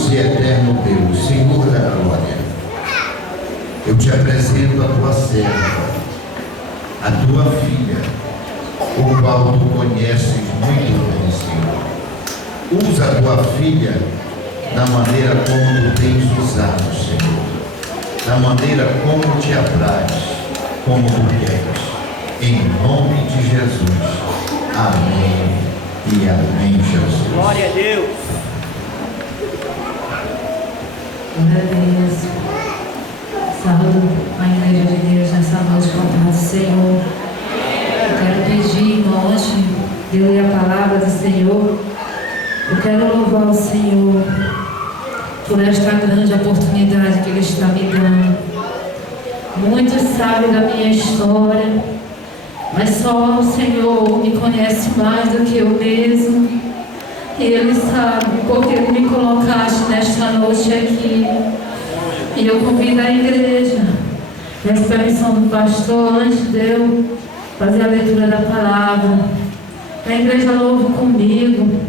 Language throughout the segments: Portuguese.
Poderoso e eterno Deus, Senhor da glória, eu te apresento a tua serva, a tua filha, o qual tu conheces muito bem, Senhor. Usa a tua filha da maneira como tu tens usado, Senhor, da maneira como te apraz, como tu queres, em nome de Jesus. Amém e amém, Jesus. Glória a Deus. Glória a Deus. Saúdo a igreja de Deus nessa noite com a paz do Senhor. Eu quero pedir, irmão, antes de eu ler a palavra do Senhor, eu quero louvar o Senhor por esta grande oportunidade que Ele está me dando. Muitos sabem da minha história, mas só o Senhor me conhece mais do que eu mesmo. E Ele sabe, porque Ele me colocaste nesta noite aqui. E eu convido a igreja, peço permissão do pastor, antes de eu fazer a leitura da palavra, a igreja louve comigo.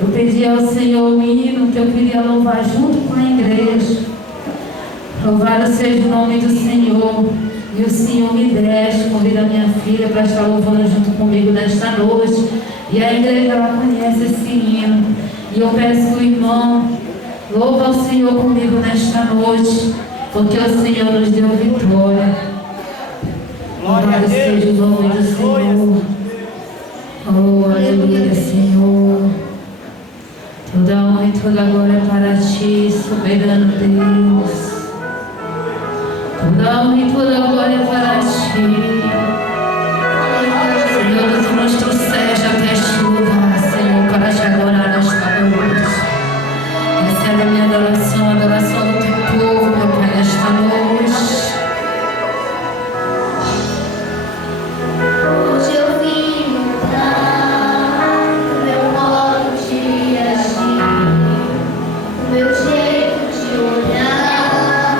Eu pedi ao Senhor o hino que eu queria louvar junto com a igreja. Louvado seja o nome do Senhor. E o Senhor me deste, convida a minha filha para estar louvando junto comigo nesta noite. E a igreja, ela conhece esse hino. E eu peço que o irmão louva o Senhor comigo nesta noite, porque o Senhor nos deu vitória. Louvado seja o nome do Senhor. Oh, aleluia, Senhor. Toda honra e toda glória para ti, soberano Deus. Toda honra e toda glória para ti. Senhor, tu nos trouxeste até este lugar, Senhor, para te adorar nesta noite. Recebe a minha adoração, a adoração do teu povo, meu Pai, nesta noite. Hoje eu vim mudar o meu modo de agir, o meu jeito de olhar.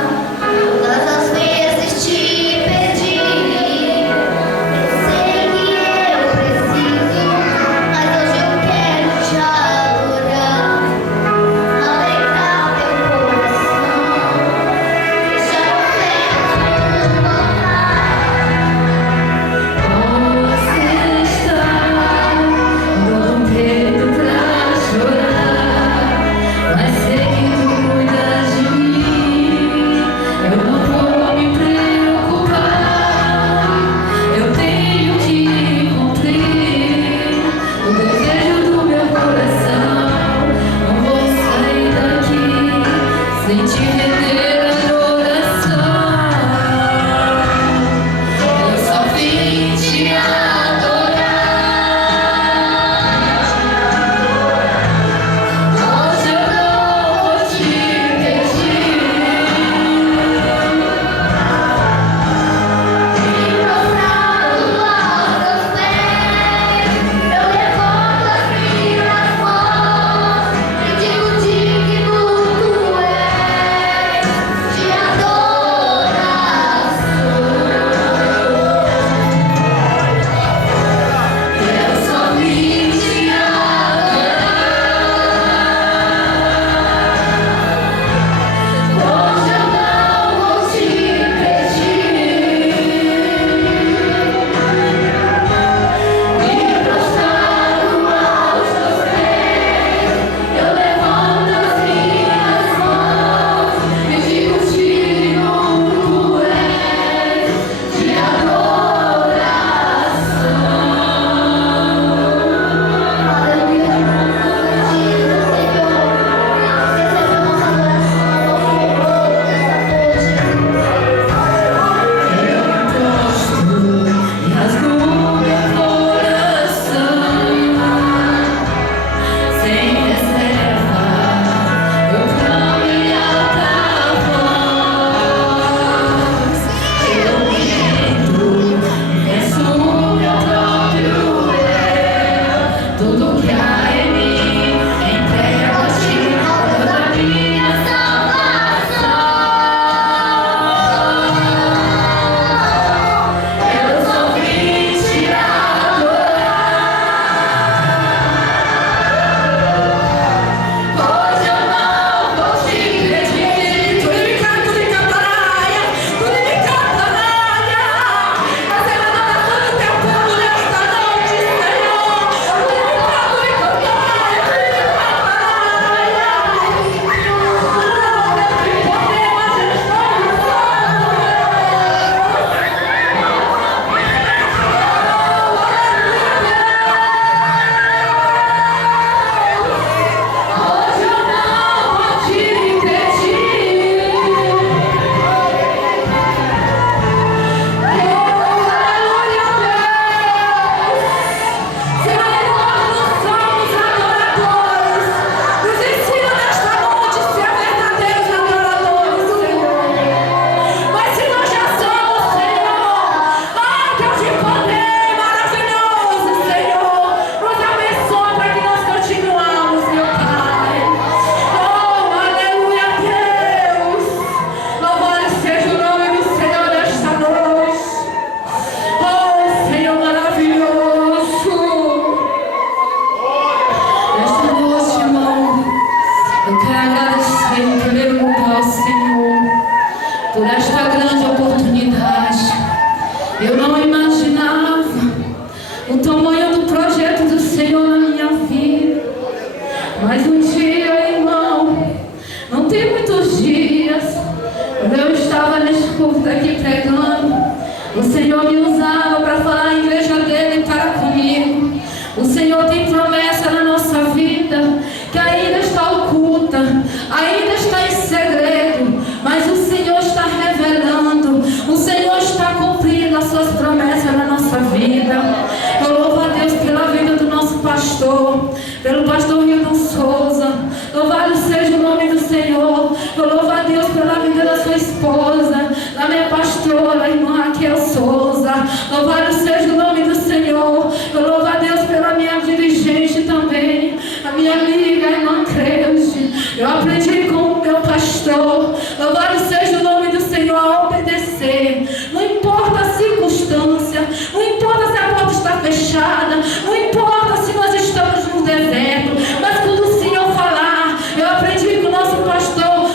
Todas as vezes te pedi, eu sei que eu preciso, mas hoje eu quero te adorar, alegrar teu coração, deixar o vento voltar. Você está no peito pra chorar, mas sei que tu cuidas de mim. Eu não vou me preocupar, eu tenho que cumprir o desejo do meu coração. Não vou sair daqui sem te render adoração. Eu só vim te adorar. Hoje eu não vou te pedir. Me prostrado aos teus pés, eu levanto as minhas mãos e digo digno tu és. conheci muitos dias, quando eu estava neste culto aqui pregando, o Senhor me usava para falar a igreja dele para comigo. O Senhor tem promessa na nossa vida, que ainda está oculta, ainda está em segredo, mas o Senhor está revelando, o Senhor está cumprindo as suas promessas na nossa vida. Eu louvo a Deus pela vida do nosso pastor, pelo pastor Hildon Souza. Louvado seja o nome do Senhor. Eu louvo a Deus pela vida da sua esposa, da minha pastora, a irmã Raquel Souza. Louvado seja o nome do Senhor. Eu louvo a Deus pela minha dirigente também, a minha amiga, a irmã Creude. Eu aprendi com o meu pastor. Louvado seja o nome do Senhor, a obedecer. Não importa a circunstância, não importa se a porta está fechada, não importa se nós estamos no deserto, mas quando o Senhor falar, eu aprendi com o nosso pastor,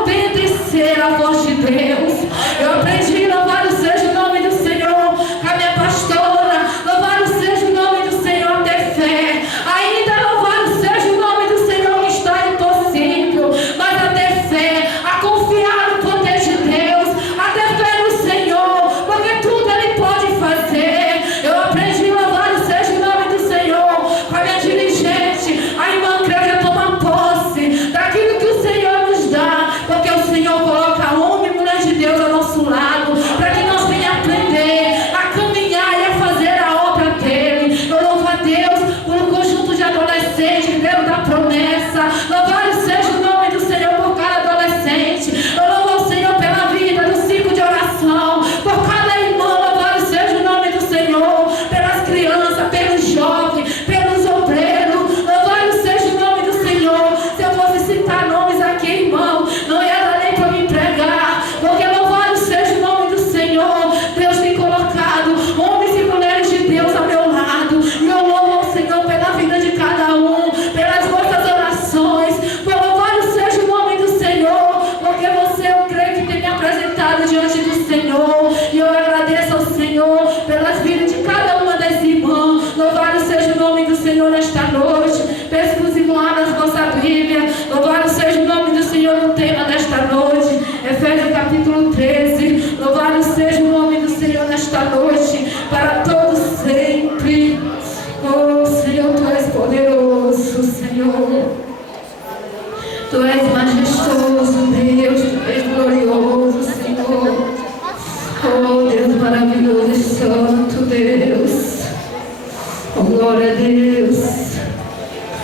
obedecer a voz de Deus. Eu aprendi, louvado seja o nome do Senhor, com a minha pastora. Louvado seja o nome do Senhor, ter fé. Ainda louvado seja o nome do Senhor, que está impossível, mas a ter fé, a confiar no poder de Deus, a ter fé no Senhor, porque tudo Ele pode fazer. Eu aprendi, louvado seja o nome do Senhor, com a minha dirigente, a irmã Creude, a tomar posse daquilo que o Senhor nos dá, porque o Senhor coloca homem e mulher de Deus ao nosso lado, para que nós venhamos aprender a caminhar e a fazer a obra dele. Eu louvo a Deus por um conjunto de adolescentes que Deus dá promessa. Louvado seja o nome do Senhor por cada adolescente. Eu louvo ao Senhor pela vida do ciclo de oração, por cada irmão. Louvado seja o nome do Senhor pelas crianças, pelos jovens, pelos obreiros. Louvado seja o nome do Senhor. Se eu fosse citar nomes aqui, irmão, não ia dar nem para me pregar, porque louvado seja o nome do Senhor. Deus tem colocado homens e mulheres de Deus ao meu lado, e eu louvo ao Senhor pela vida de cada um, pelas vossas orações. Louvado seja o nome do Senhor, porque você, eu creio que tem me apresentado diante do Senhor, e eu agradeço ao Senhor pelas vidas de cada uma das irmãs. Louvado seja o nome do Senhor nesta noite. Peço que os irmãos abram a nossa Bíblia. Louvado seja o nome do Senhor no tema desta noite, Efésios capítulo 13. Louvado seja o nome do Senhor nesta noite, para todos sempre. Oh Senhor, Tu és poderoso, Senhor. Tu és majestoso, Deus. Tu és glorioso, Senhor. Oh Deus maravilhoso e santo, Deus. Oh glória a Deus.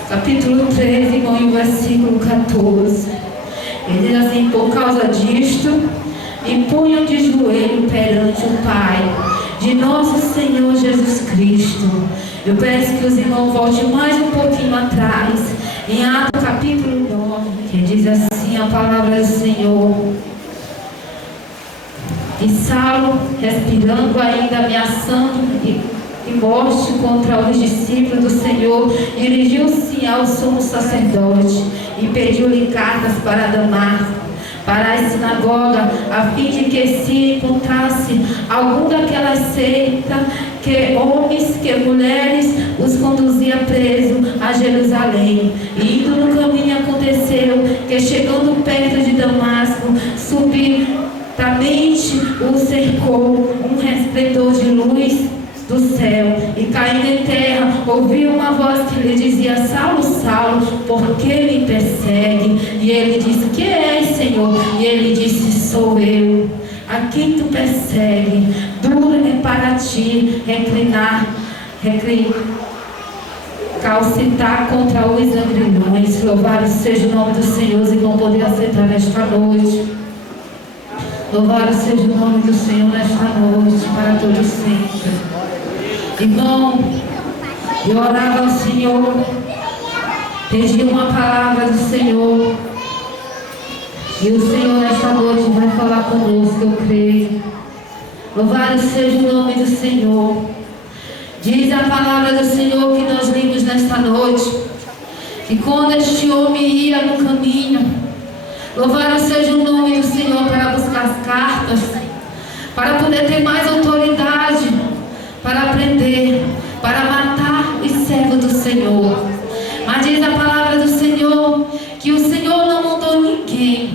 Capítulo 13, irmão, e o versículo 14. Ele diz assim: por causa disto, me ponham de joelho perante o Pai de nosso Senhor Jesus Cristo. Eu peço que os irmãos voltem mais um pouquinho atrás, em Atos capítulo 9, que diz assim a palavra do Senhor. E Saulo, respirando ainda, ameaçando e morte contra os discípulos do Senhor, dirigiu-se ao sumo sacerdote e pediu-lhe cartas para Damasco, para a sinagoga, a fim de que se encontrasse algum daquela seita, que homens, que mulheres, os conduzia preso a Jerusalém. E indo no caminho, aconteceu que, chegando perto de Damasco, subitamente o cercou um resplendor de luz do céu, e caindo em terra, ouviu uma voz que lhe dizia: Saulo, Saulo, por que me persegue? E ele disse: que és, Senhor? E ele disse: sou eu, a quem tu persegue. Duro é para ti calcitar contra os agrilhões. Louvado seja o nome do Senhor. E vão poder aceitar nesta noite. Louvado seja o nome do Senhor nesta noite, para todos sempre. Irmão, eu orava ao Senhor, pedi uma palavra do Senhor, e o Senhor nesta noite vai falar conosco, eu creio. Louvado seja o nome do Senhor. Diz a palavra do Senhor que nós lemos nesta noite, que quando este homem ia no caminho, louvado seja o nome do Senhor, para buscar as cartas, para poder ter mais autoridade, para aprender, para matar os servos do Senhor. Mas diz a palavra do Senhor que o Senhor não mandou ninguém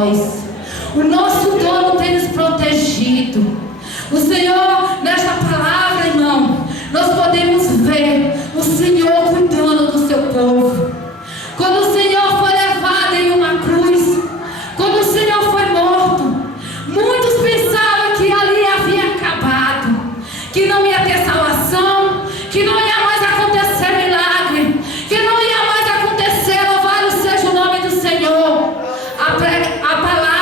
nós. O nosso dono tem nos protegido. O Senhor, nesta palavra, irmão, nós podemos ver o Senhor cuidando do seu povo. Quando o Senhor foi levado em uma cruz, quando o Senhor foi morto, muitos pensavam que ali havia acabado, que não ia ter salvação, que não ia mais acontecer milagre, que não ia mais acontecer, louvado seja o nome do Senhor. A palavra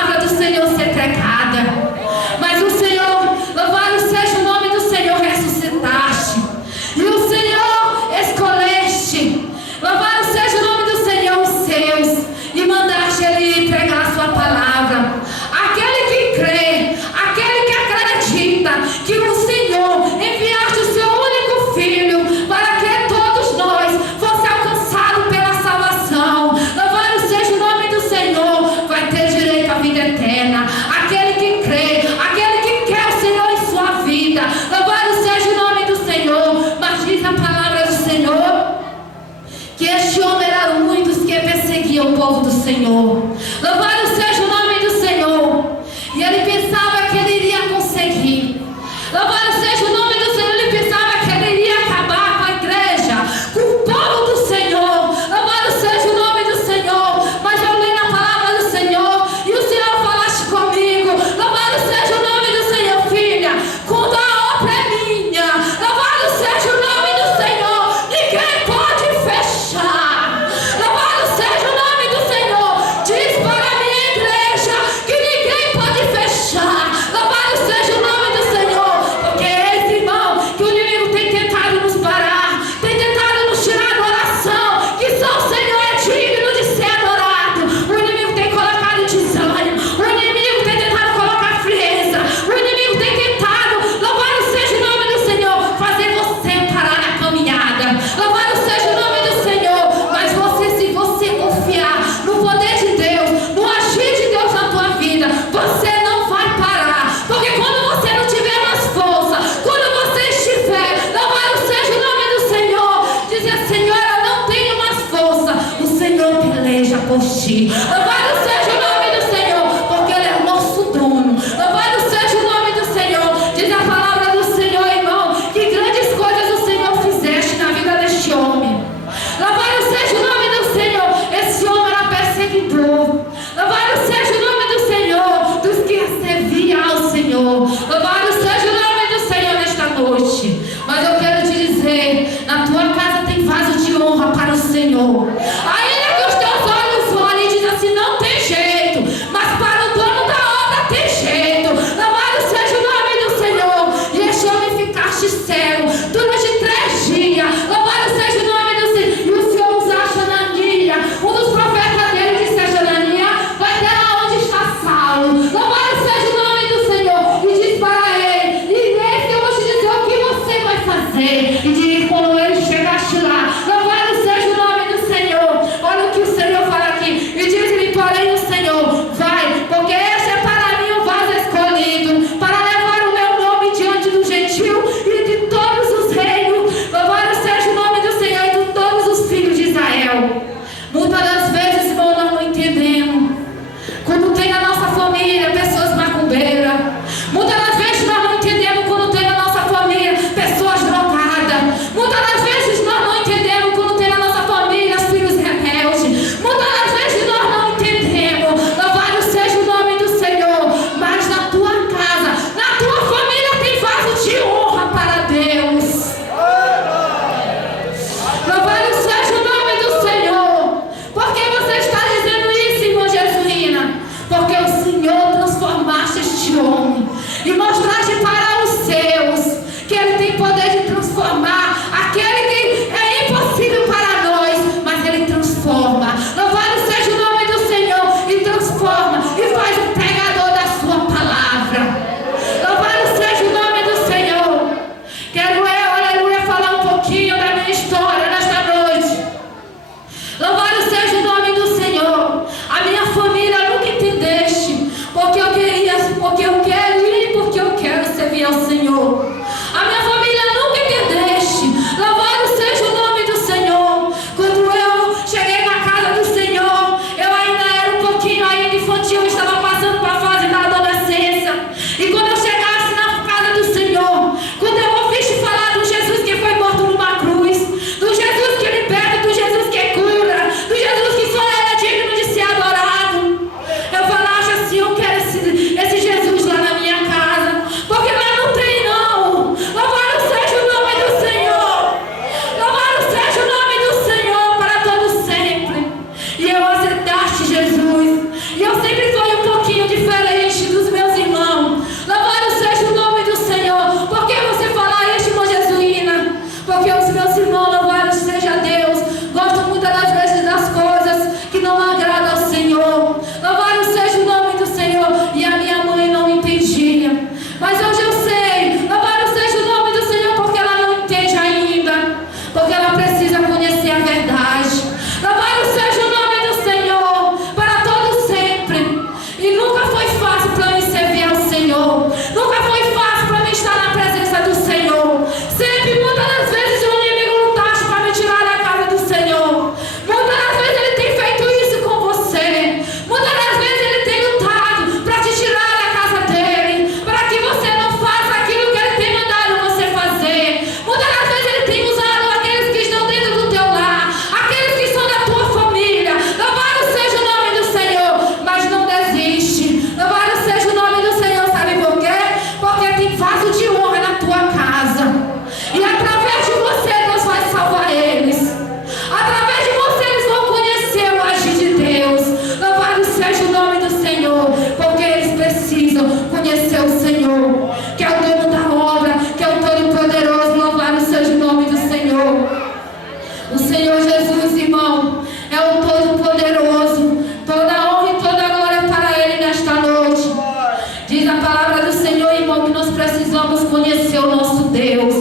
precisamos conhecer o nosso Deus.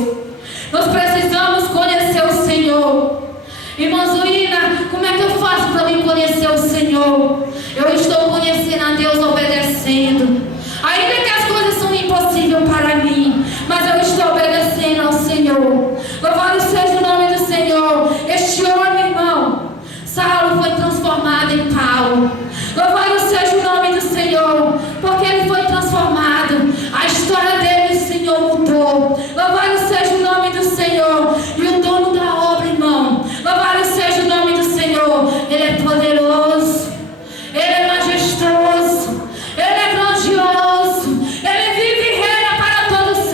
Nós precisamos conhecer o Senhor. Irmã Zuína, como é que eu faço para me conhecer o Senhor? Eu estou conhecendo a Deus obedecendo. Ainda que as coisas são impossíveis para mim, mas eu estou obedecendo ao Senhor. Louvado seja o nome do Senhor. Este homem, irmão, Saulo, foi transformado em Paulo. Louvado seja o nome do Senhor, porque ele foi transformado. A história dele, o Senhor mudou. Louvado seja o nome do Senhor. E o dono da obra, irmão, louvado seja o nome do Senhor. Ele é poderoso, ele é majestoso, ele é grandioso, ele vive e reina para todo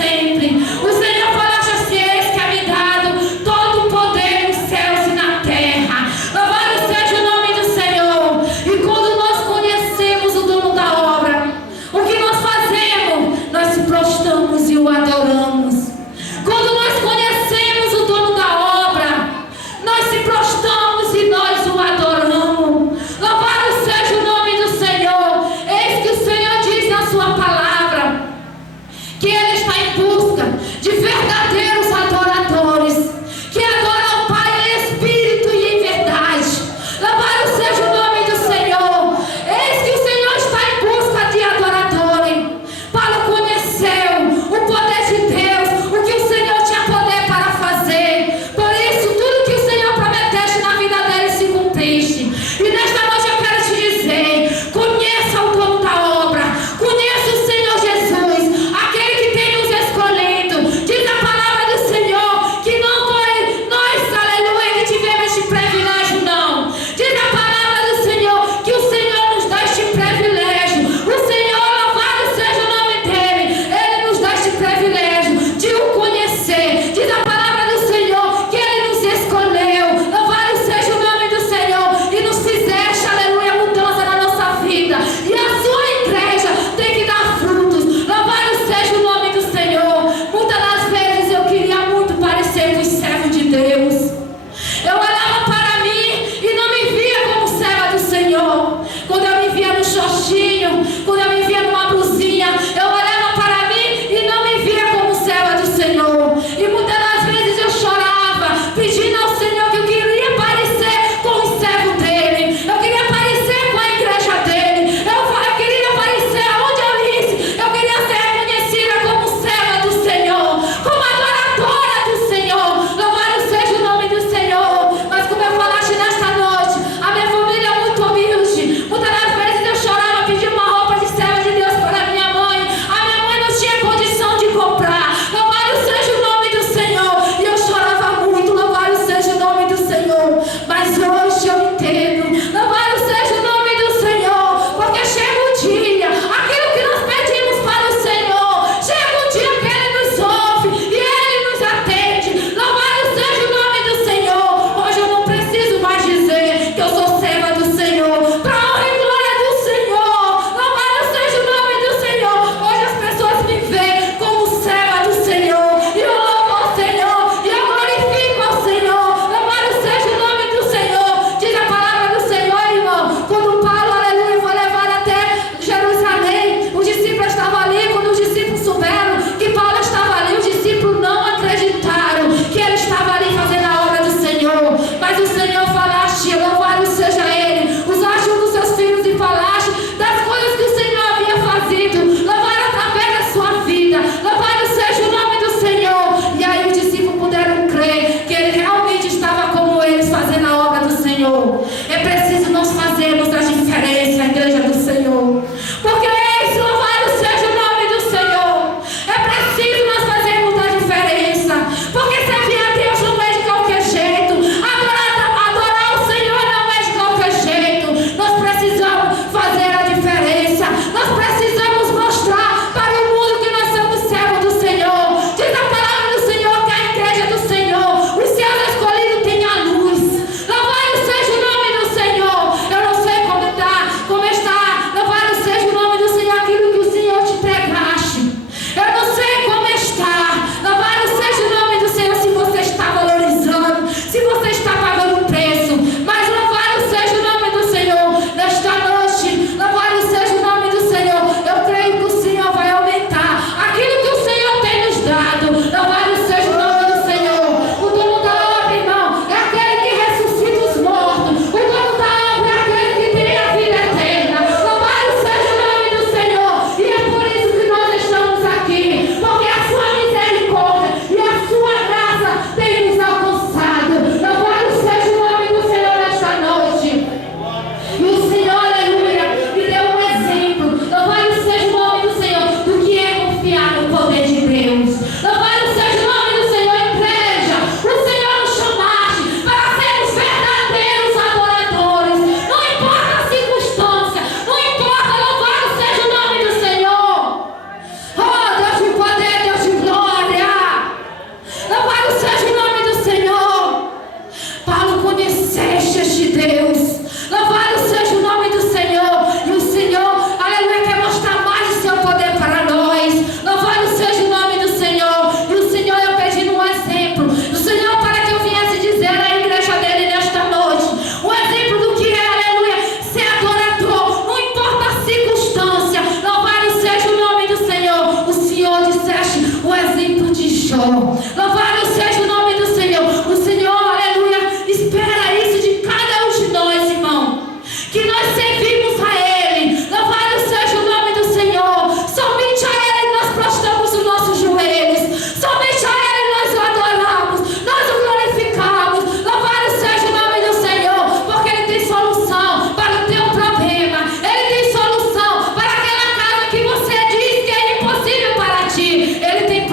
Jó. Louvado seja o nome do Senhor. O Senhor, aleluia, espera isso de cada um de nós, irmão. Que nós servimos a Ele. Louvado seja o nome do Senhor. Somente a Ele nós prostramos os nossos joelhos. Somente a Ele nós o adoramos. Nós o glorificamos. Louvado seja o nome do Senhor. Porque Ele tem solução para o teu problema. Ele tem solução para aquela casa que você diz que é impossível para ti. Ele tem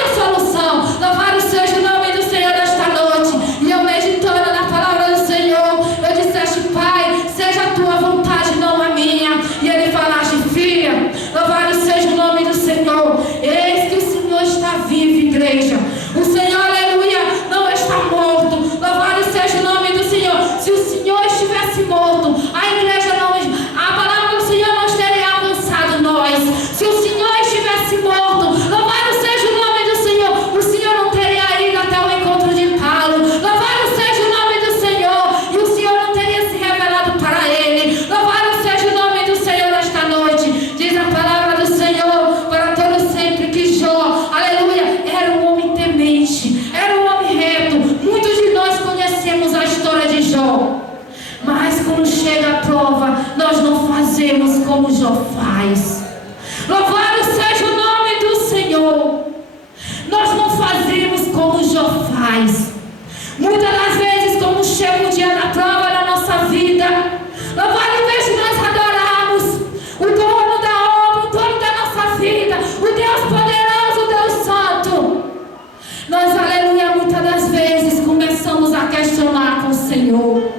a solução. Louvado seja o nome do Senhor nesta noite. E eu meditando na palavra do Senhor, eu disseste, Pai, seja a tua vontade, não a minha. E Ele falaste, filha, louvado seja o nome do Senhor. Eis que o Senhor está vivo, igreja. O Senhor, aleluia, não está morto. Louvado seja o nome do Senhor. Se o Senhor estivesse morto, a igreja não, a palavra do Senhor não teria alcançado nós. Se o Senhor estivesse morto, louvado seja o nome do Senhor, o Senhor não teria ido até o encontro de Paulo. Louvado seja o nome do Senhor, e o Senhor não teria se revelado para ele. Louvado seja o nome do Senhor nesta noite. Diz a palavra do Senhor para todos sempre que Jó, aleluia, era um homem temente, era um homem reto. Muitos de nós conhecemos a história de Jó, mas quando chega a prova, nós não fazemos como Jó faz. Louvado seja o nome do Senhor. Nós não fazemos como Jó faz. Muitas das vezes, quando chega o dia da prova na nossa vida, louvado em vez de nós adorarmos o dono da obra, o dono da nossa vida, o Deus poderoso, o Deus santo, nós, aleluia, muitas das vezes começamos a questionar com o Senhor.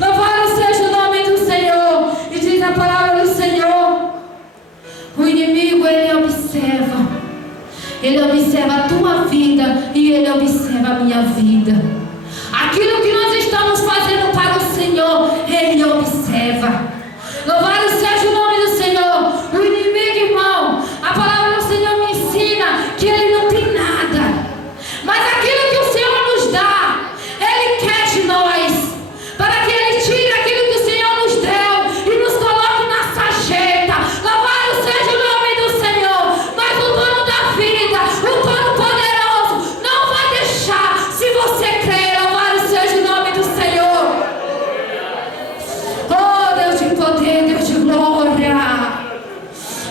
Louvado seja o nome do Senhor. E diz a palavra do Senhor, o inimigo, ele observa a tua vida e ele observa a minha vida. Aquilo que nós estamos fazendo para o Senhor, ele observa. Louvado seja o nome do Senhor. O inimigo, irmão, a palavra do Senhor me ensina que ele não tem nada, mas aquilo que o Senhor nos dá, ele quer de nós, para que ele tire aquilo que o Senhor nos deu e nos coloque na sarjeta. Louvado seja o nome do Senhor. Mas o dono da vida, o Todo-Poderoso, não vai deixar, se você crer. Louvado seja o nome do Senhor. Oh, Deus de poder, Deus de glória.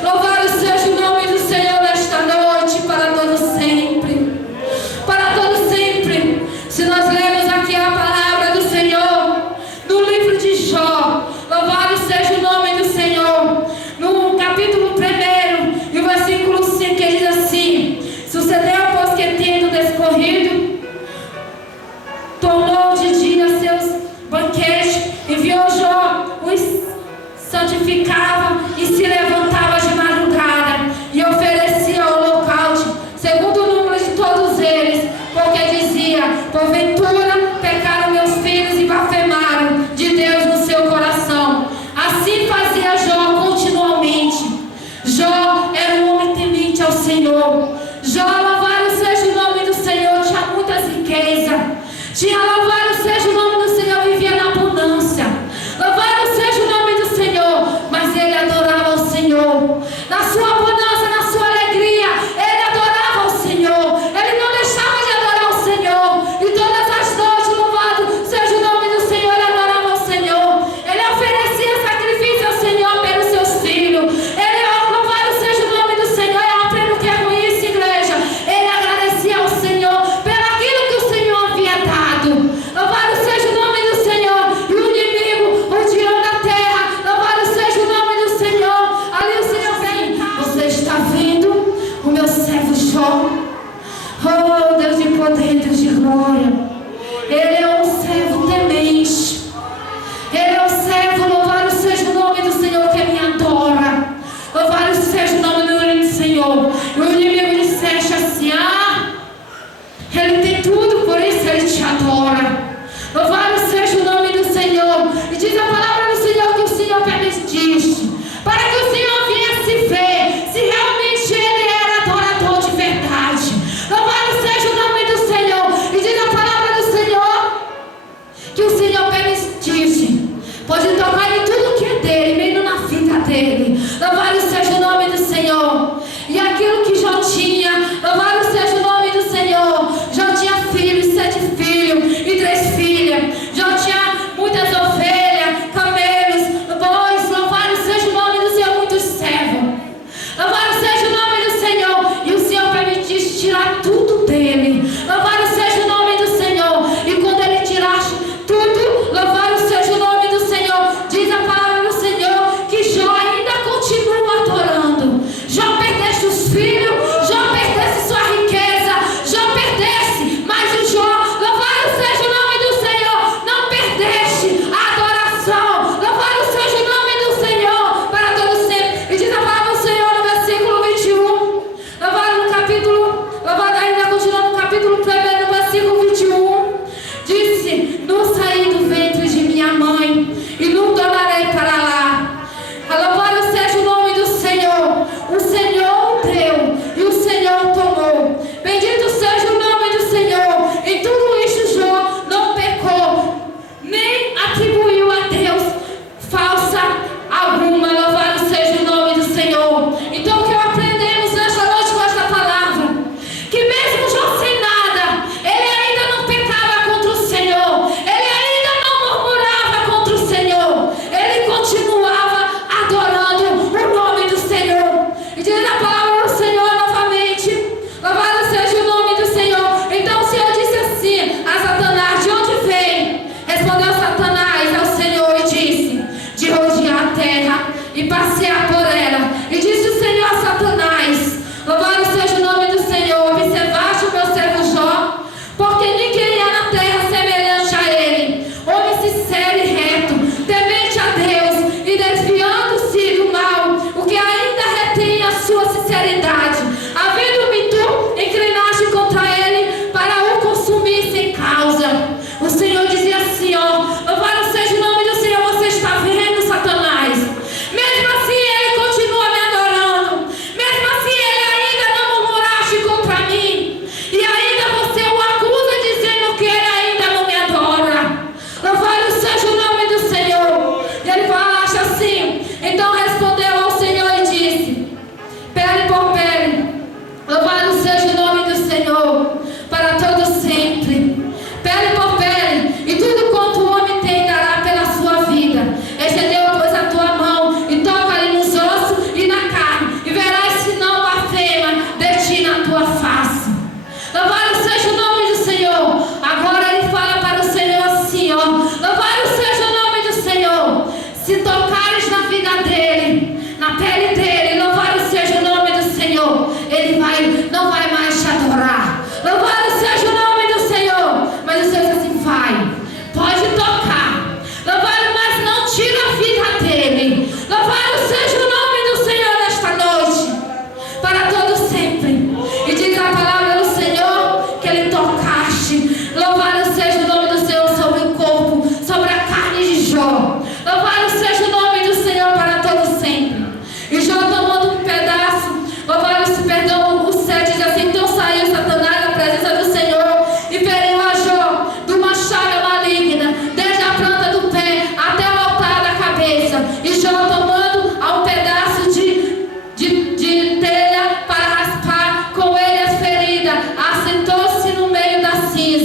Louvado seja o nome do Senhor nesta noite, para todo sempre. Para todo sempre. Se nós lemos aqui a palavra do Senhor no livro de Jó, louvado seja o nome do Senhor, no capítulo 1 e o versículo 5, que diz assim: sucedeu, pois que tendo descorrido, tornou de dia seus banquetes, enviou Jó, os santificava e se levantava de madrugada e oferecia holocausto, segundo o número de todos eles, porque dizia: porventura pecaram meus filhos e blasfemaram de Deus no seu coração. Assim fazia Jó continuamente. Jó era um homem temente ao Senhor. Jó, louvado seja o nome do Senhor, tinha muitas riquezas. Tinha, louvado seja o nome do Senhor, vivia na abundância. Louvado seja o nome do Senhor, mas ele adorava o Senhor. Na sua abundância, na sua alegria, ele adorava o Senhor. Ele não deixava de adorar o Senhor. E todas as noites, louvado seja o nome do Senhor, ele adorava o Senhor. Ele oferecia sacrifício ao Senhor pelos seus filhos. Ele, louvado seja o nome do Senhor. Eu aprendo que é com isso, igreja. Ele agradecia ao Senhor pelo aquilo que o Senhor havia dado. Louvado seja o nome do Senhor. E o inimigo rodeando a terra, louvado seja o nome do Senhor. Ali o Senhor vem: você está vendo o meu servo Jó? Oh, Deus de poder, Deus de glória. Ele é um servo temente. Ele é um servo, louvado seja o nome do Senhor, que me adora. Louvado seja o nome do Senhor. E o inimigo disseste assim: ah, ele tem tudo, por isso ele te adora. Louvado seja o nome do Senhor. E diz a palavra do Senhor que o Senhor permitiste, para que o Senhor viesse ver se realmente ele era adorador de verdade. Louvado seja o nome do Senhor. E diz a palavra do Senhor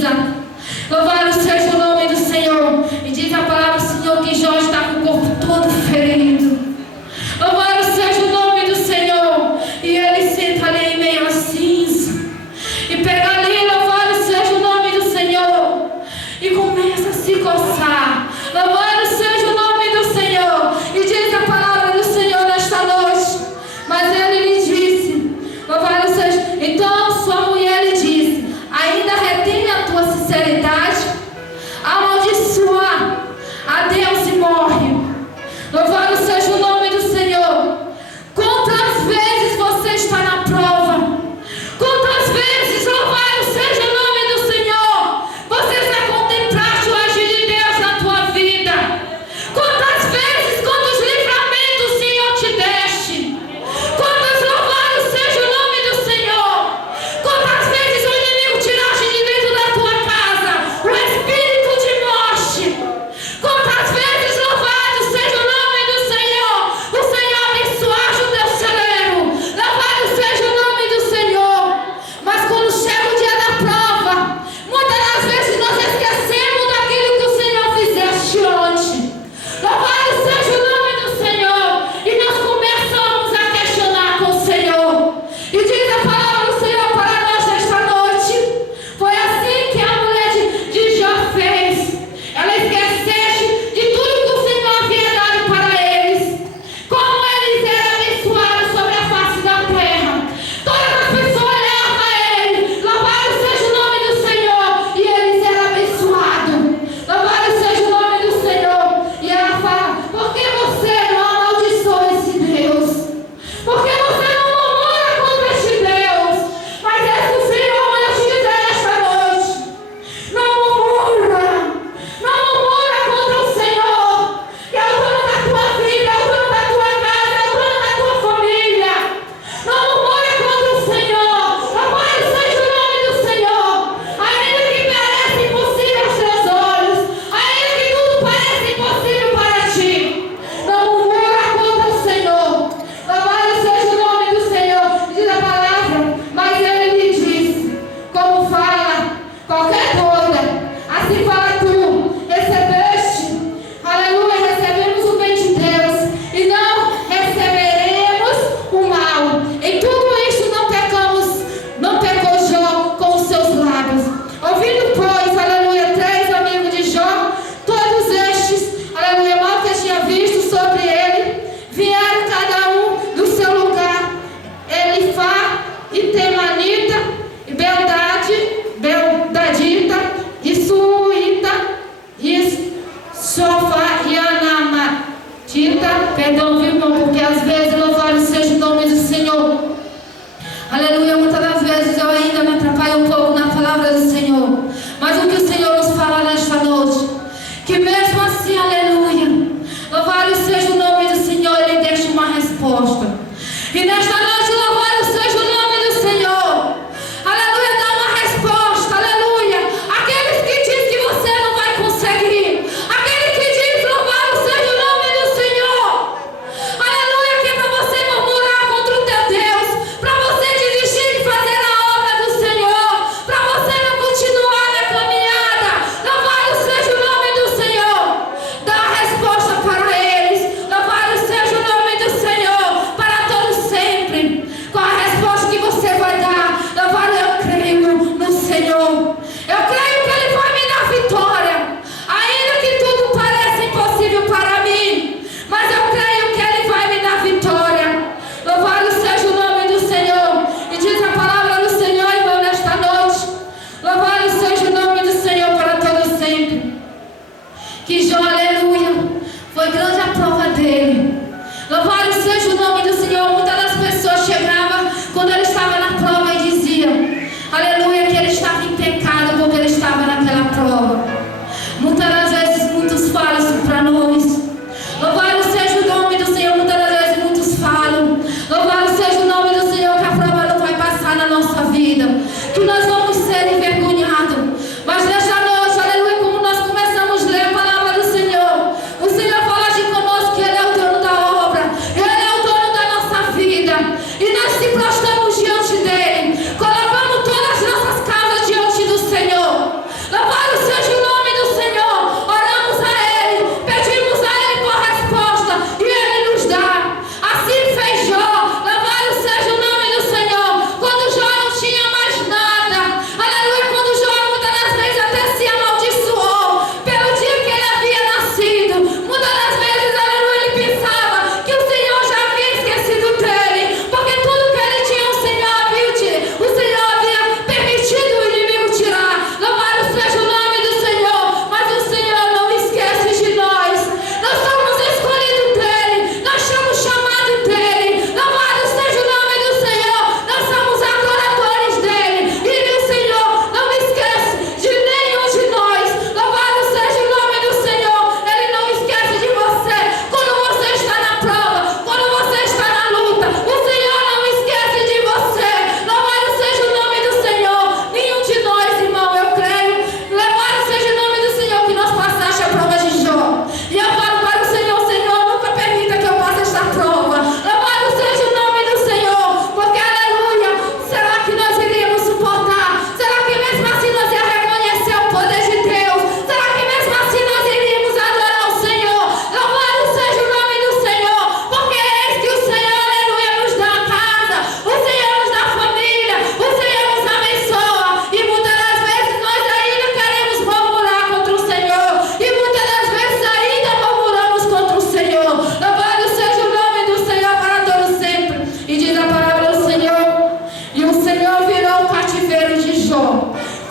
cinza. Louvado seja o nome do Senhor. E diz a palavra do Senhor que Jó está com o corpo todo ferido. Louvado seja o nome do Senhor. E ele senta ali em meio à cinza. E pega ali, louvado seja o nome do Senhor. E começa a se coçar. Louvado seja o nome do Senhor. E diz a palavra do Senhor nesta noite. Mas ele lhe disse, louvado seja. Então sua mulher lhe disse, ainda retém a tua sinceridade? Amaldiçoa a Deus e morre.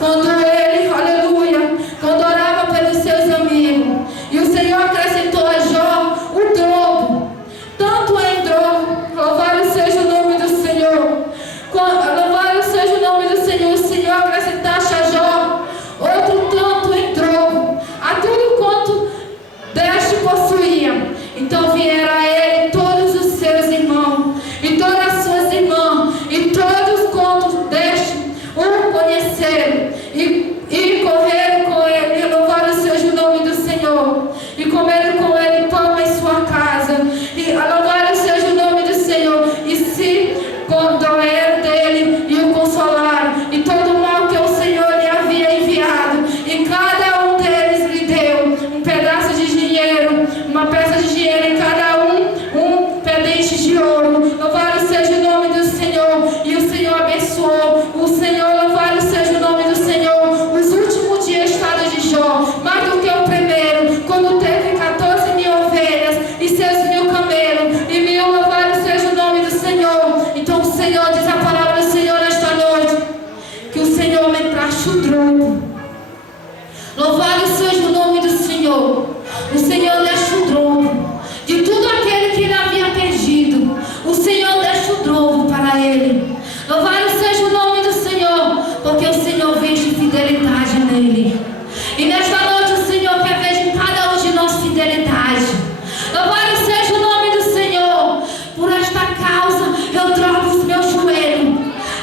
quando ele, aleluia, quando orava pelos seus amigos. E o Senhor acrescentou a Jó o dobro, tanto em dobro. Louvado seja o nome do Senhor. Louvado seja o nome do Senhor. O Senhor acrescentaste a Jó outro tanto em dobro, a tudo quanto deste possuía. Então vieram a ele todos os seus irmãos, e todas as suas irmãs, e todos quantos deste o conheceram, e correram com ele, e louvaram seja o nome do Senhor, e comeram com ele pão em sua casa, e louvaram seja o nome do Senhor, e se condoeram dele, e o consolaram, e todo o mal que o Senhor lhe havia enviado, e cada um deles lhe deu um pedaço de dinheiro, uma peça de dinheiro, e cada um pendente de ouro. Louvado seja o nome do Senhor. E o Senhor abençoou. O Senhor, louvado seja o nome do Senhor. Os últimos dias estados de Jó, mais do que o primeiro, quando teve 14.000 ovelhas e 6.000 camelos, e 1.000, louvado seja o nome do Senhor. Então o Senhor, diz a palavra do Senhor nesta noite, que o Senhor me traz o dobro. Louvado seja o nome do Senhor. O Senhor deixa o dobro de tudo aquele que ele havia perdido. O Senhor deixa o dobro para ele. Louvado seja o nome do Senhor, porque o Senhor vê de fidelidade nele. E nesta noite o Senhor quer ver de cada um de nós fidelidade. Louvado seja o nome do Senhor. Por esta causa eu troco os meus joelhos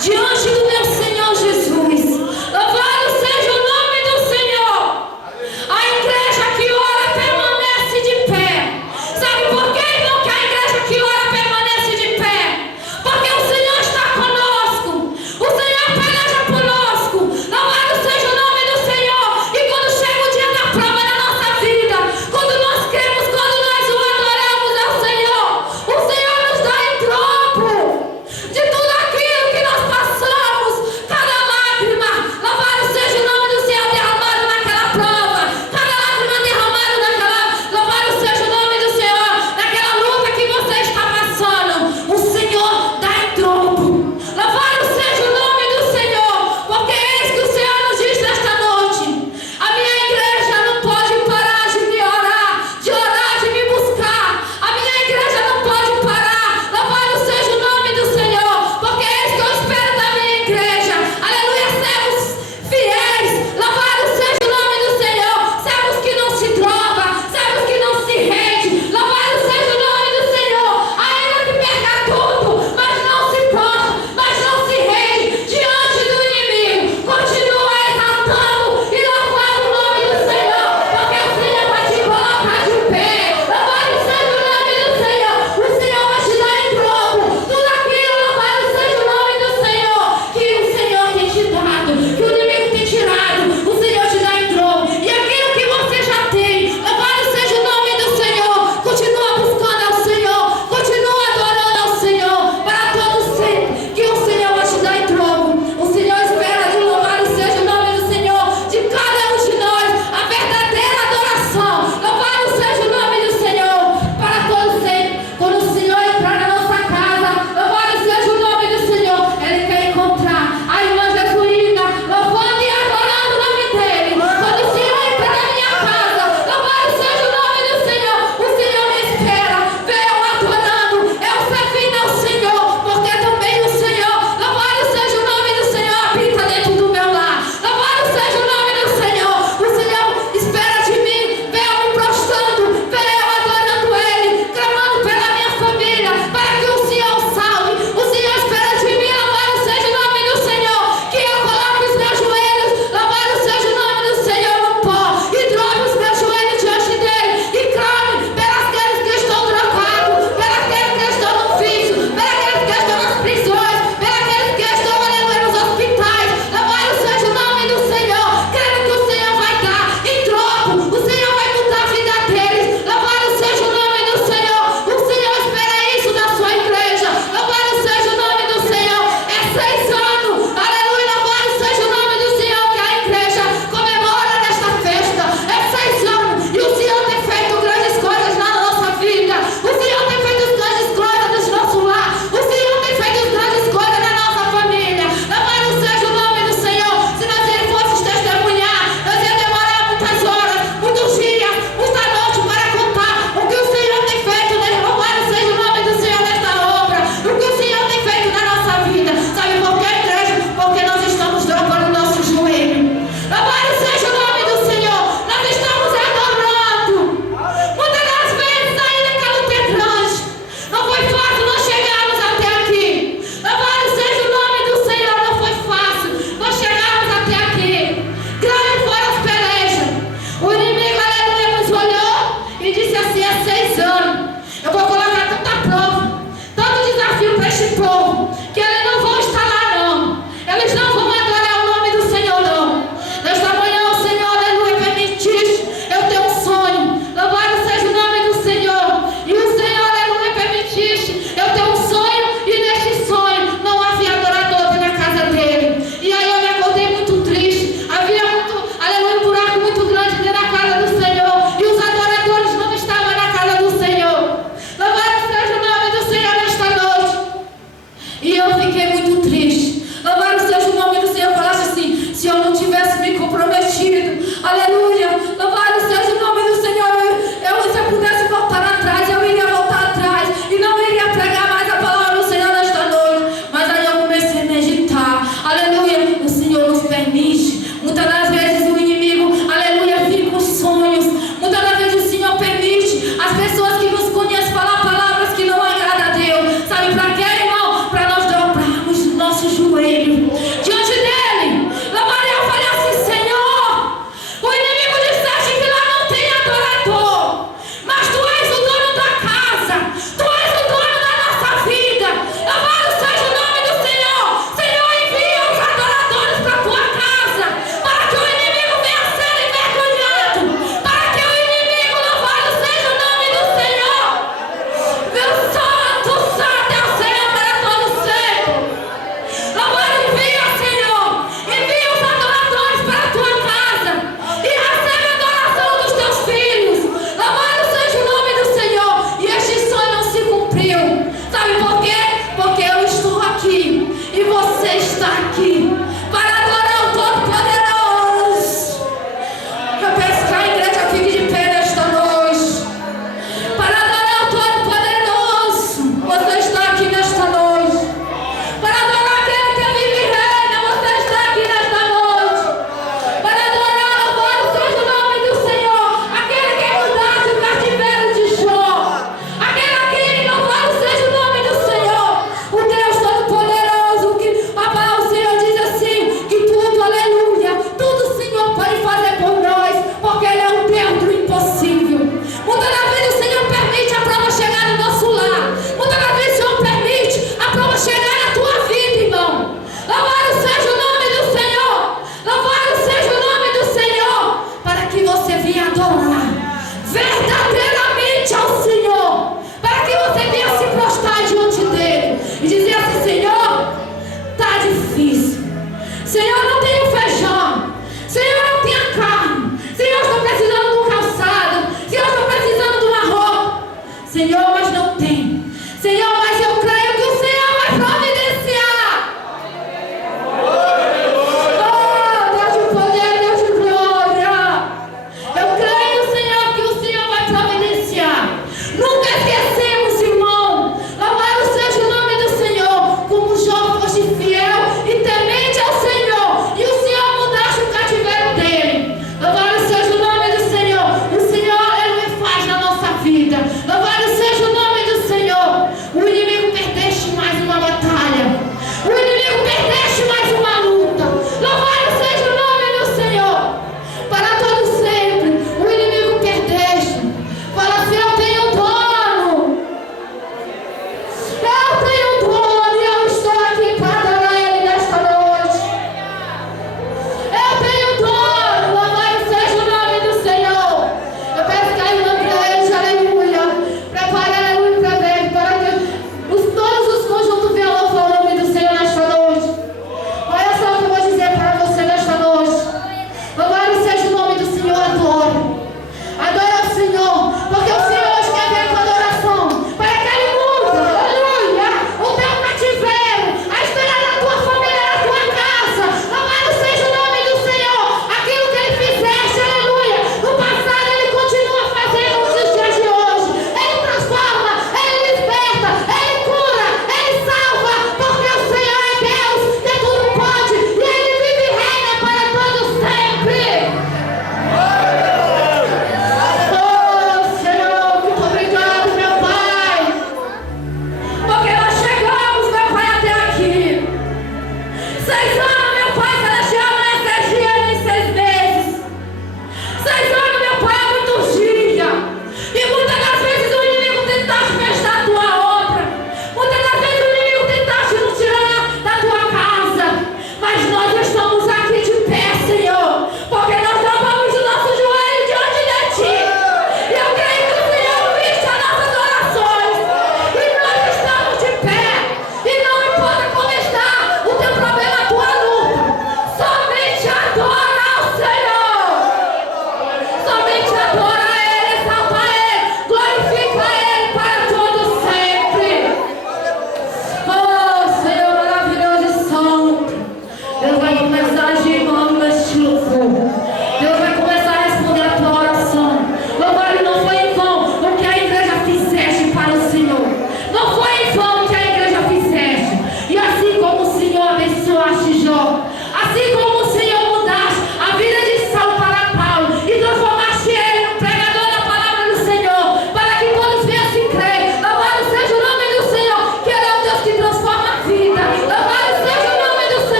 diante do meu Senhor Jesus. Louvado seja o nome do Senhor. A igreja que ora permanece de pé. Sabe por que, irmão, que a igreja que ora permanece de pé? Porque o Senhor está conosco. O Senhor peleja conosco. Louvado seja o nome do Senhor.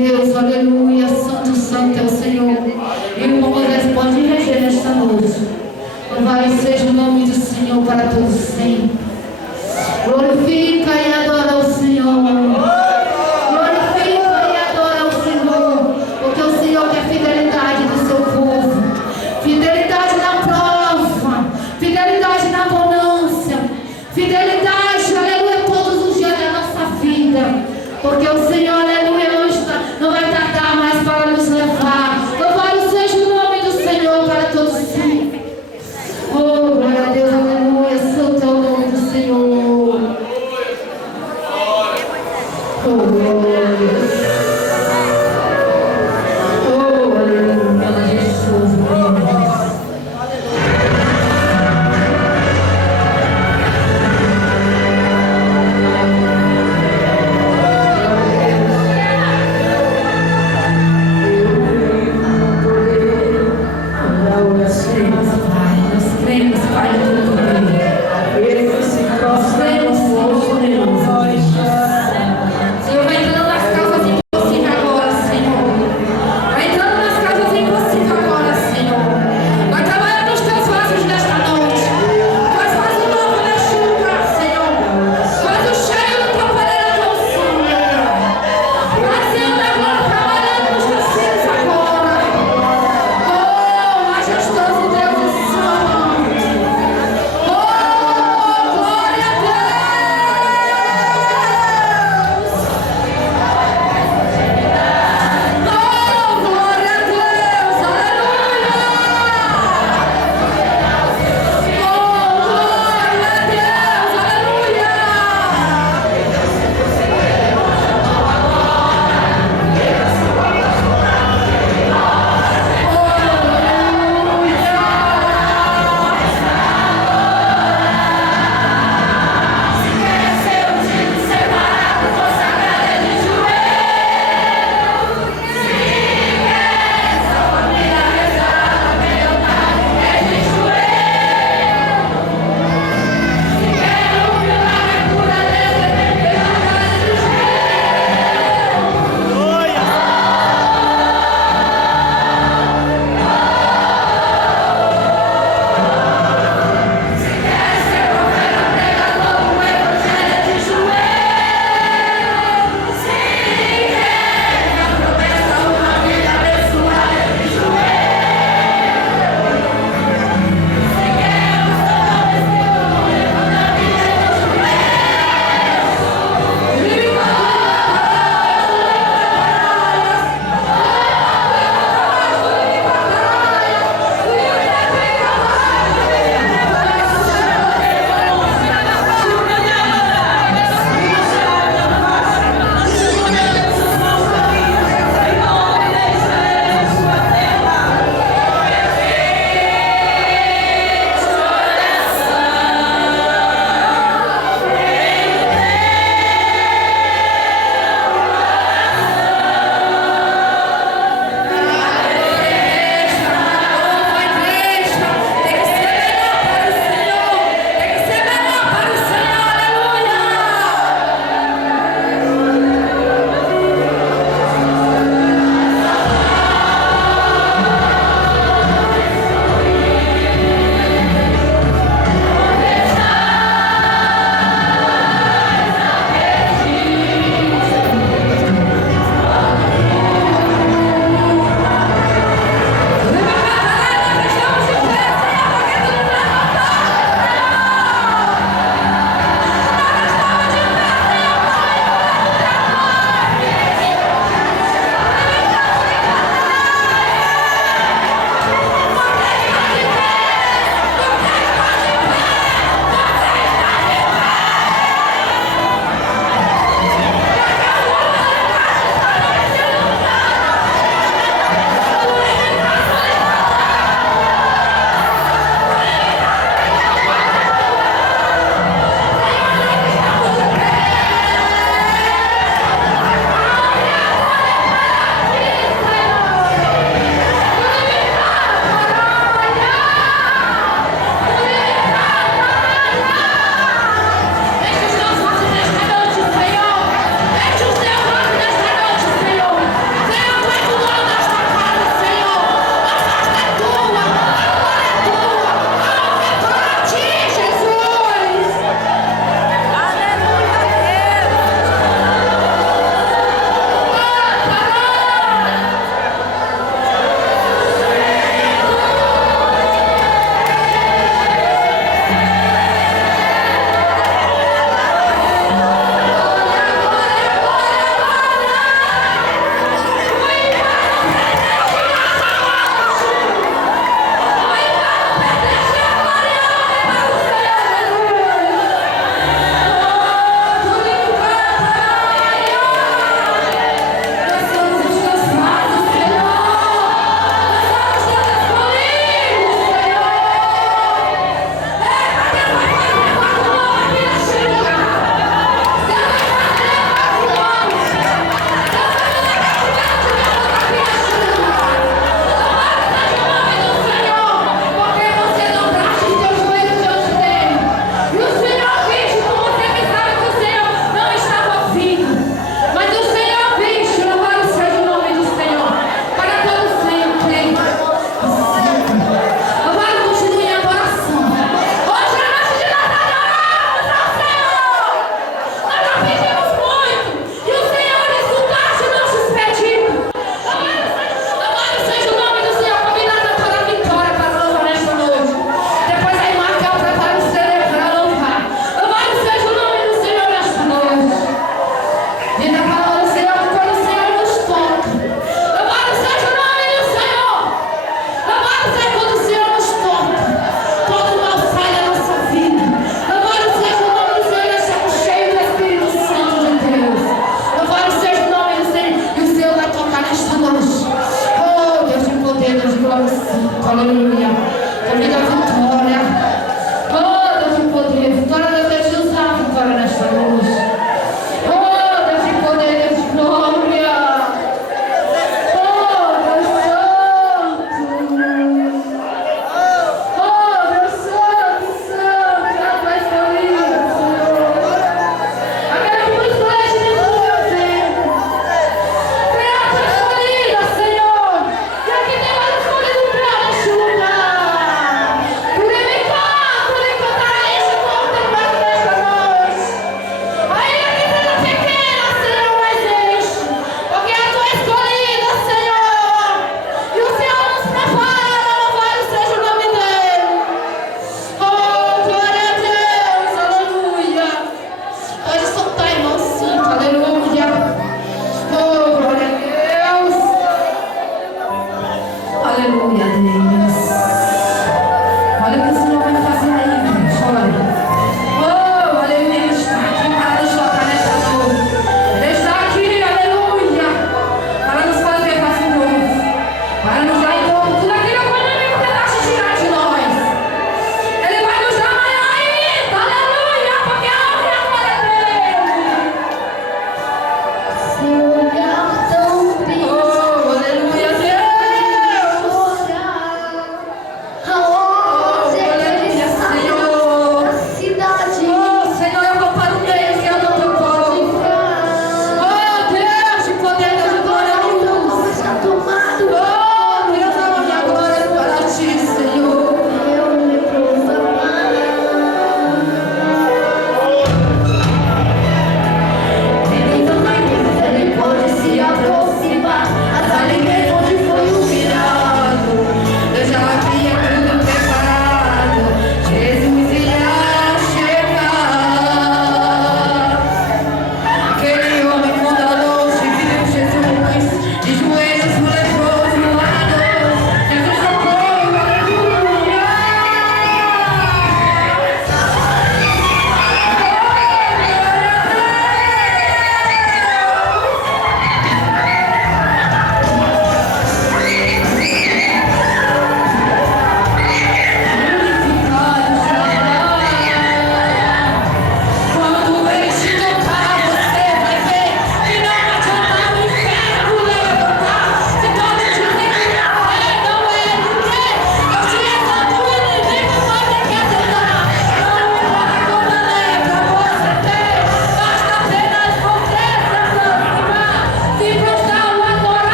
Deus, aleluia, santo, santo é o Senhor. E o povo responde e reger nesta noite. Louvado seja o nome do Senhor para todos sempre. Glorifica e adora o Senhor. Glorifica e adora o Senhor, porque o Senhor quer fidelidade do seu povo, fidelidade na prova, fidelidade na bonança, fidelidade, aleluia, todos os dias da nossa vida, porque o Senhor, aleluia, não vai tardar mais para nos levar. Louvado seja o nome do Senhor para todos sempre. Oh, glória a Deus, aleluia, santo é o nome do Senhor. Oh, glória. Oh, aleluia, Jesus, meu Deus.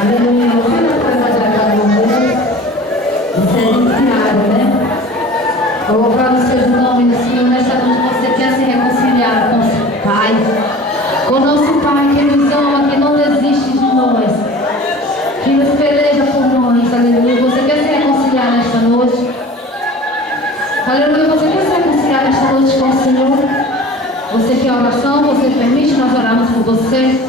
Aleluia. Você não pode fazer cada um. Você é iniciado, né? Louvado seja o nome do Senhor. Nesta noite você quer se reconciliar com o Pai. Com o nosso Pai que nos ama, que não desiste de nós. Que nos peleja por nós. Aleluia. Você quer se reconciliar nesta noite? Aleluia. Você quer se reconciliar nesta noite com o Senhor? Você quer oração? Você permite nós orarmos por você?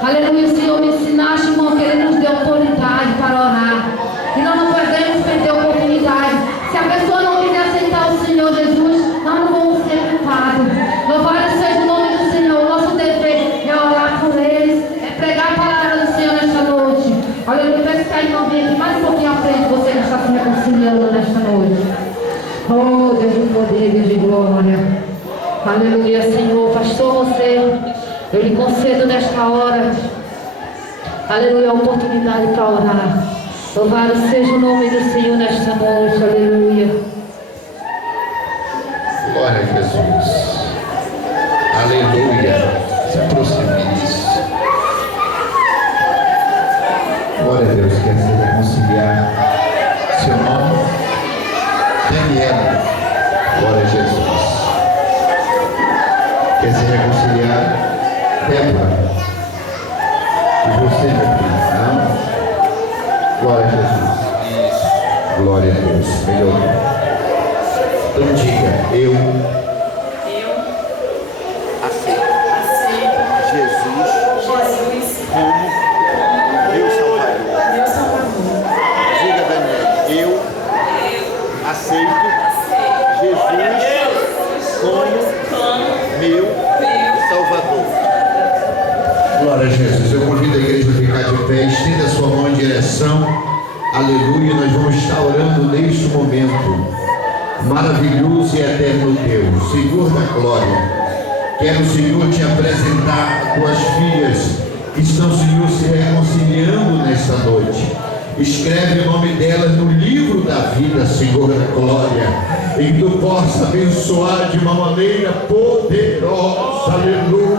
Aleluia. O Senhor me ensinaste, irmão, que Ele nos deu autoridade para orar. E nós não podemos perder a oportunidade. Se a pessoa não quiser aceitar o Senhor Jesus, nós não vamos ser culpados. Louvado seja o nome do Senhor. O nosso dever é orar por eles, é pregar a palavra do Senhor nesta noite. Aleluia. Vai ficar em nome aqui mais um pouquinho à frente. Você que está se reconciliando nesta noite. Oh, Deus de poder, Deus de glória. Aleluia, Senhor. Pastor, eu lhe concedo nesta hora, aleluia, a oportunidade para orar. Louvado seja o nome do Senhor nesta noite, aleluia. Glória a Jesus. Aleluia. Se aproxime disso. Glória a Deus. Quer se reconciliar? Seu nome? Daniela. Glória a Jesus. Quer se reconciliar? Débora. E você, meu filho? Não? Glória a Jesus. Isso. Glória a Deus. Melhor. Então diga, eu aceito Jesus como meu Salvador. Diga, Daniel, eu aceito Jesus como meu Salvador. Glória a Jesus. Eu convido a igreja a ficar de pé, estenda a sua mão em direção. Aleluia. Nós vamos estar orando neste momento. Maravilhoso e eterno Deus, Senhor da glória, quero, Senhor, te apresentar tuas filhas que estão, Senhor, se reconciliando nesta noite. Escreve o nome delas no livro da vida, Senhor da glória, e que tu possa abençoar de uma maneira poderosa. Aleluia.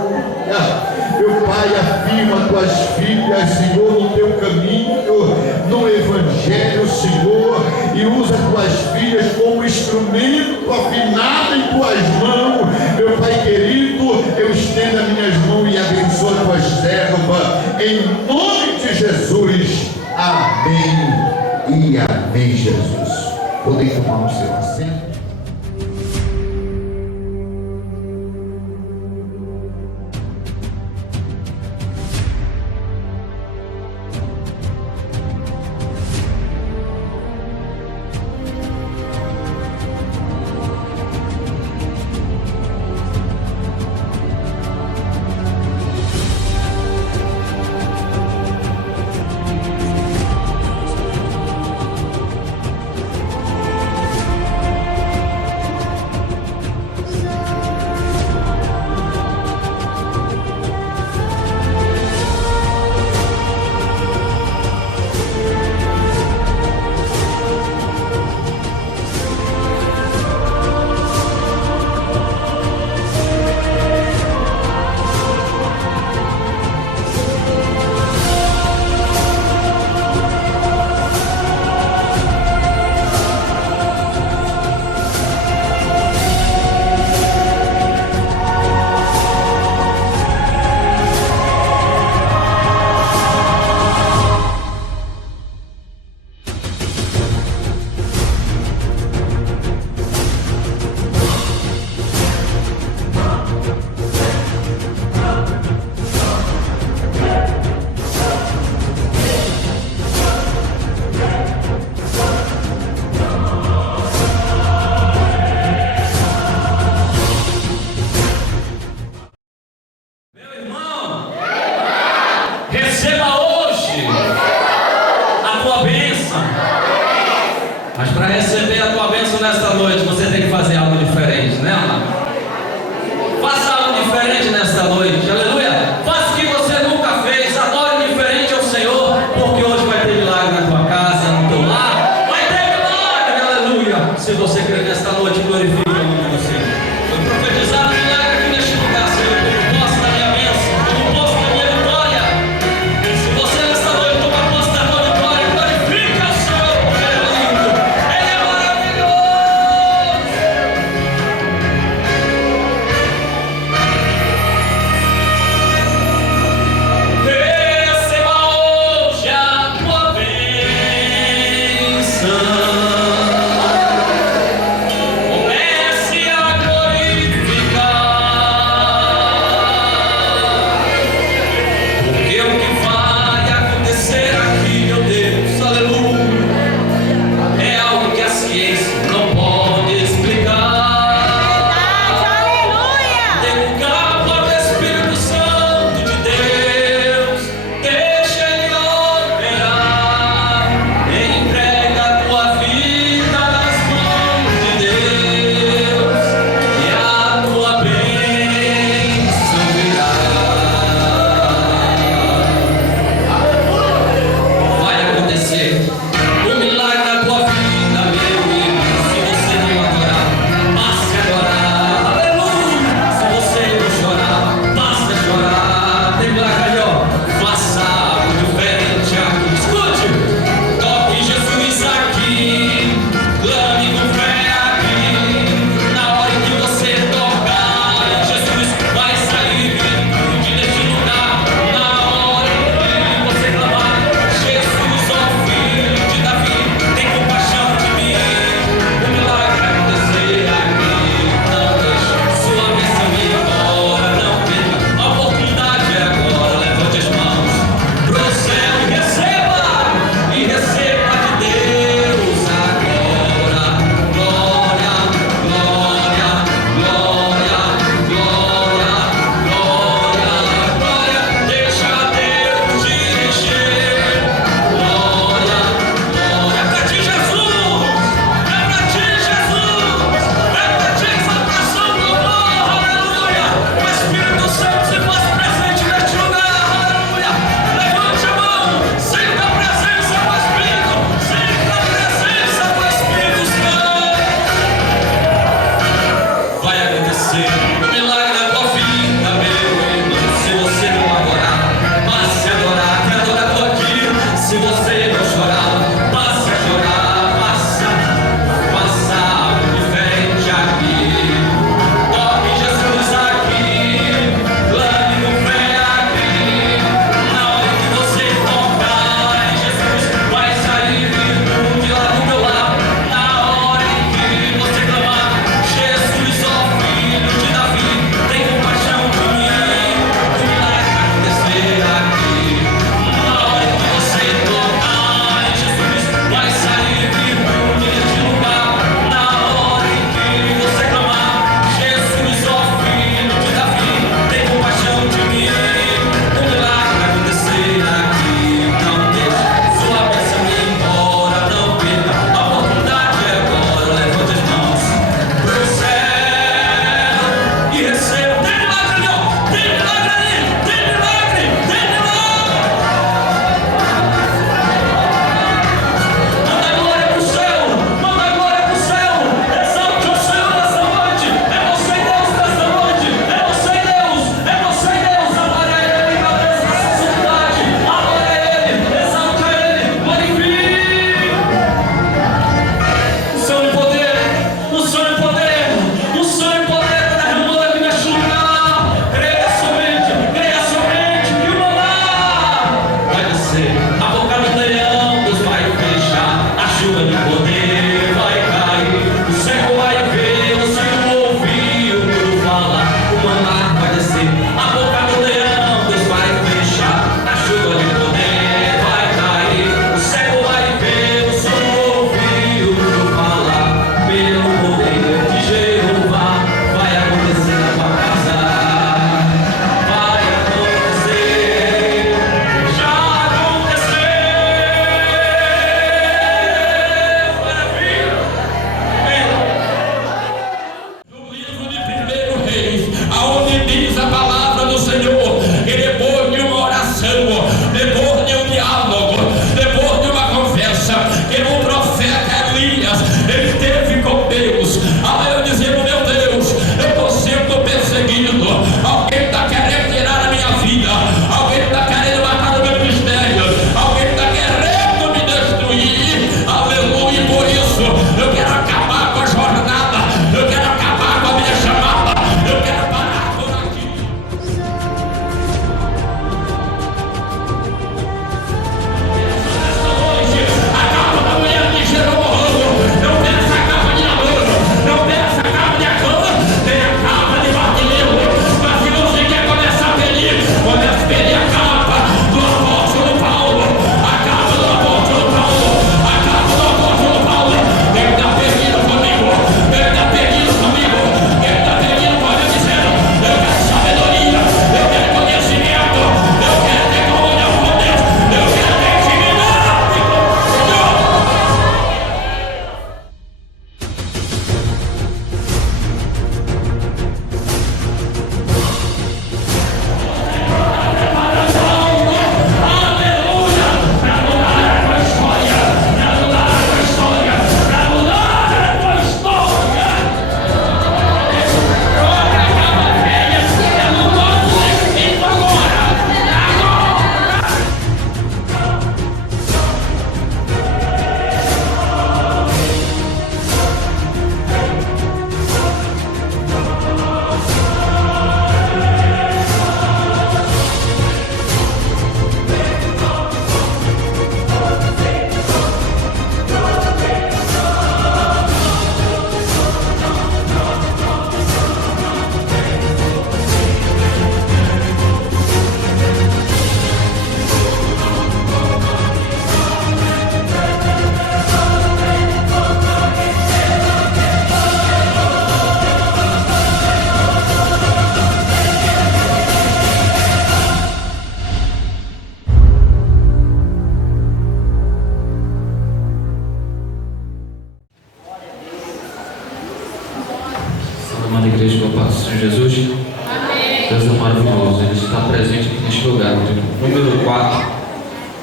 Meu Pai, afirma tuas filhas, Senhor, no teu caminho, no Evangelho, Senhor, e usa tuas filhas como instrumento afinado em tuas mãos. Meu Pai querido, eu estendo as minhas mãos e abençoa tuas servas, em nome de Jesus. Amém e amém, Jesus. Podem tomar o seu assento.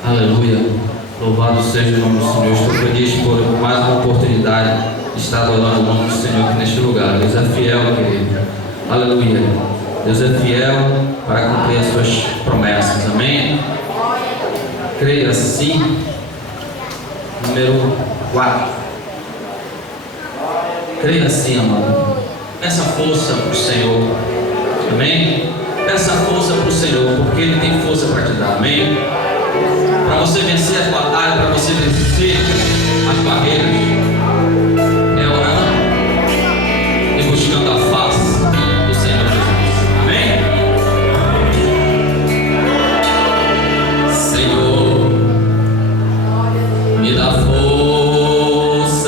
Aleluia. Louvado seja o nome do Senhor. Estou feliz por mais uma oportunidade de estar adorando o nome do Senhor aqui neste lugar. Deus é fiel, querido. Aleluia. Deus é fiel para cumprir as suas promessas. Amém? Creia assim. Número 4. Creia assim, amado. Peça força para o Senhor. Amém? Peça força para o Senhor, porque Ele tem força para te dar. Amém? Para você vencer as batalhas, para você vencer as barreiras, é orando e buscando a face do Senhor Jesus. Amém? Senhor, me dá forças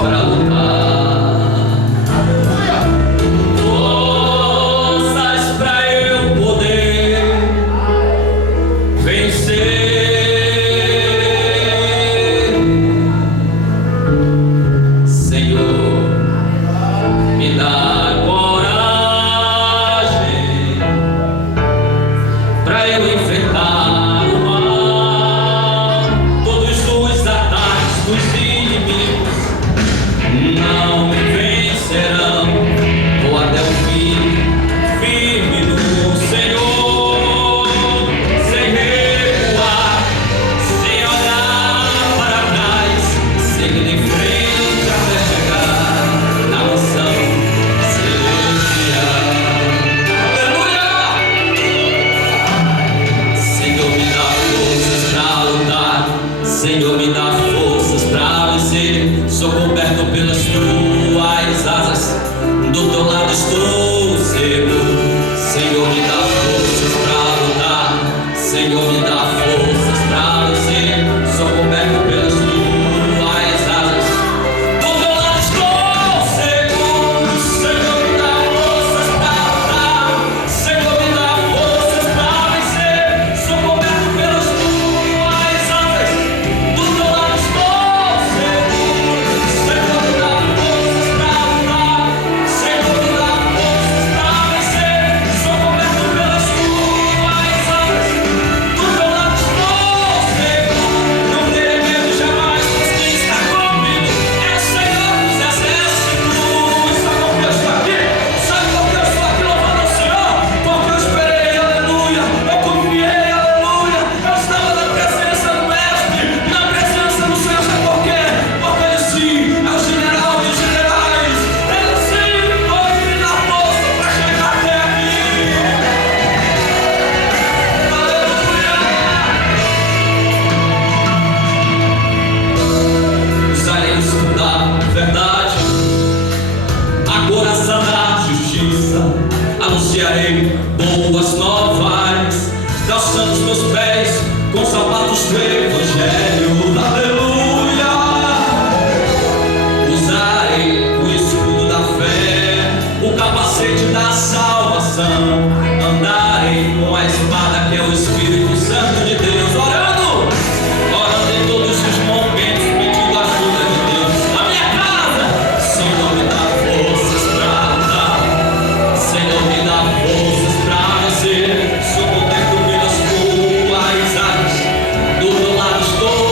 para lutar, forças para eu poder vencer. Senhor, me dá forças para vencer. Sou coberto pelas tuas asas, do teu lado estou seguro. Senhor, me dá forças para lutar. Senhor, me dá forças para vencer. Sou coberto pelas tuas asas, do teu lado estou seguro. Senhor, me dá forças para lutar. Senhor, me dá forças para vencer. Sou coberto pelas tuas asas, do teu lado estou seguro. Senhor, me dá forças para lutar. Senhor, me dá forças para vencer. Sou coberto pelas tuas asas, do teu lado estou seguro. Não terei medo jamais, pois quem está comigo é o Senhor dos exércitos. Sabe por que eu estou aqui? Sabe por que eu estou aqui louvando o Senhor? Porque eu esperei, aleluia. Eu confiei, aleluia. Eu estava na presença do Mestre, na presença do Senhor. Sabe por quê? Porque Ele sim é o general dos generais. Ele sim pode me dar força para chegar até aqui. Aleluia. Usarei o escudo da verdade, a coraça da justiça. Anunciarei boas novas, calçando os meus pés com sapatos do Evangelho. Aleluia. Usarei o escudo da fé, o capacete da salvação. Andarei com a espada que é o Espírito Santo de Deus. Orando em todos os momentos, pedindo a ajuda de Deus. Na minha casa, Senhor, me dá forças para lutar. Senhor, me dá forças para vencer. Sou coberto pelas tuas asas, do teu lado estou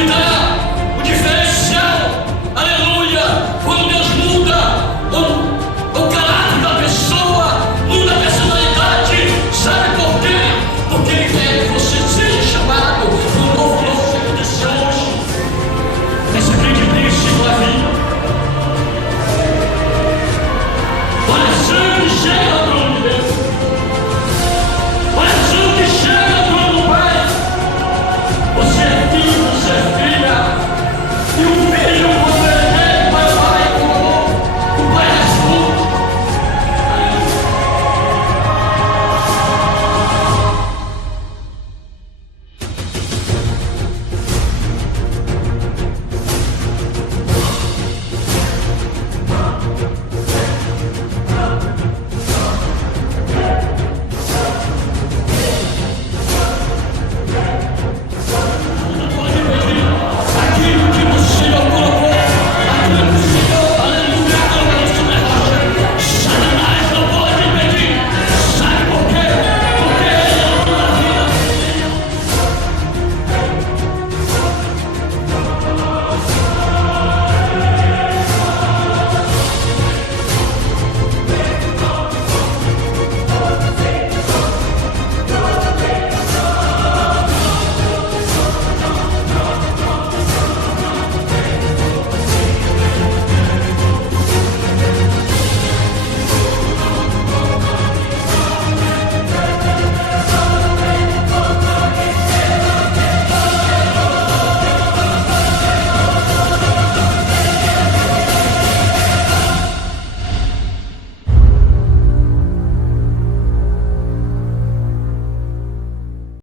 gritando.